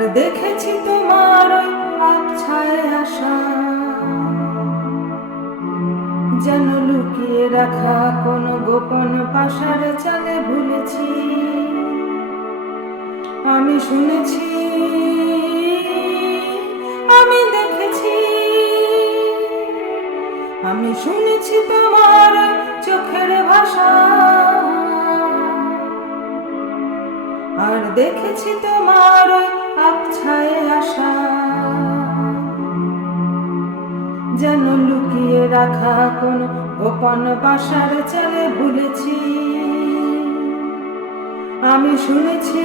আর দেখেছি তোমার আবছায় যেন লুকিয়ে রাখা কোন গোপন পাশার চালে ভুলেছি। আমি শুনেছি, আমি দেখেছি, আমি শুনেছি তোমার চোখের ভাষা। আর দেখেছি তোমার আবছায় আশা যেন লুকিয়ে রাখা কোন গোপন বাসার চলে ভুলেছি। আমি শুনেছি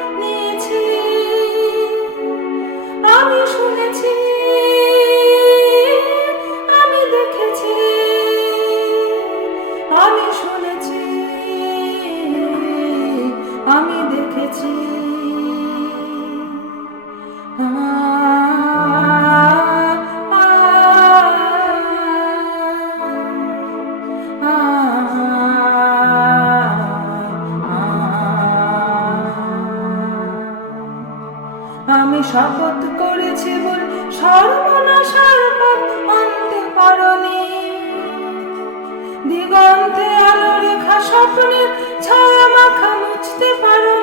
আমি শপথ করেছি বল সর্বনাশার পথ আনতে পারনি। দিগন্তে আলো রেখা স্বপ্নের ছায়া মাখা মুছতে পারনি।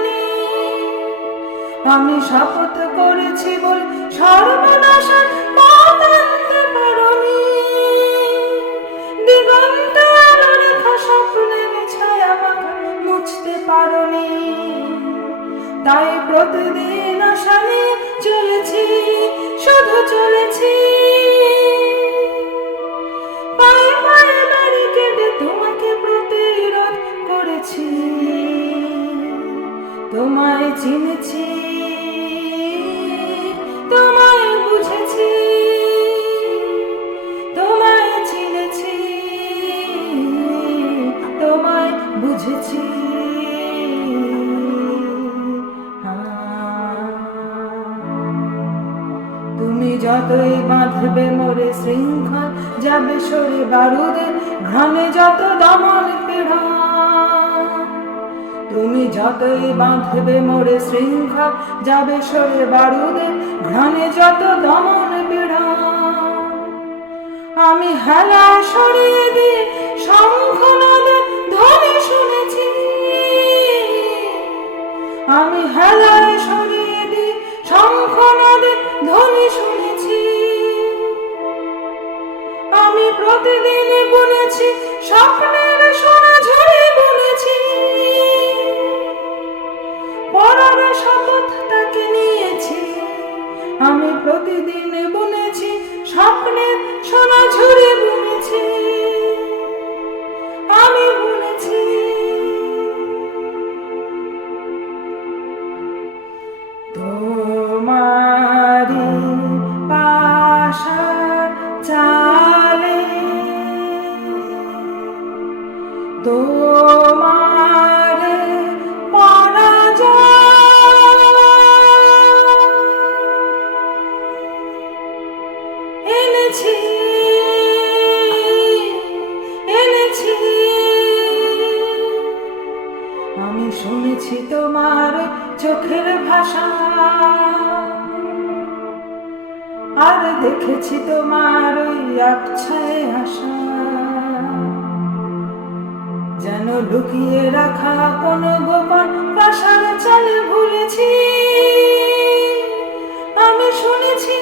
আমি শপথ করেছি বল সর্বনাশার পাতান্তে পরমি দিগন্ত দিগন্তে আলো রেখা স্বপ্নের ছায়া মাখা মুছতে পারনি। তাই প্রতিদিন আশা চলেছি, শুধু চলেছি। বুঝেছি। তুমি যতই বাঁধবে মোরে শৃঙ্খল, যাবে সরে বারুদের ঘামে যত দমন পীড়া। তুমি যতই বাঁধবে মোরে শৃঙ্খল, যাবে সরে বারুদের ঘামে যত দমন পীড়া। আমি হেলা সরিয়ে দিয়ে শঙ্খ নদের ধ্বনি শুনেছি। আমি ধ্বনি শুনেছি। আমি বুনেছি স্বপ্নের শুনেছি তোমার চোখের ভাষা। আর দেখেছি তোমার যেন লুকিয়ে রাখা কোন গোপন প্রাসাদ চালে ভুলেছি। আমি শুনেছি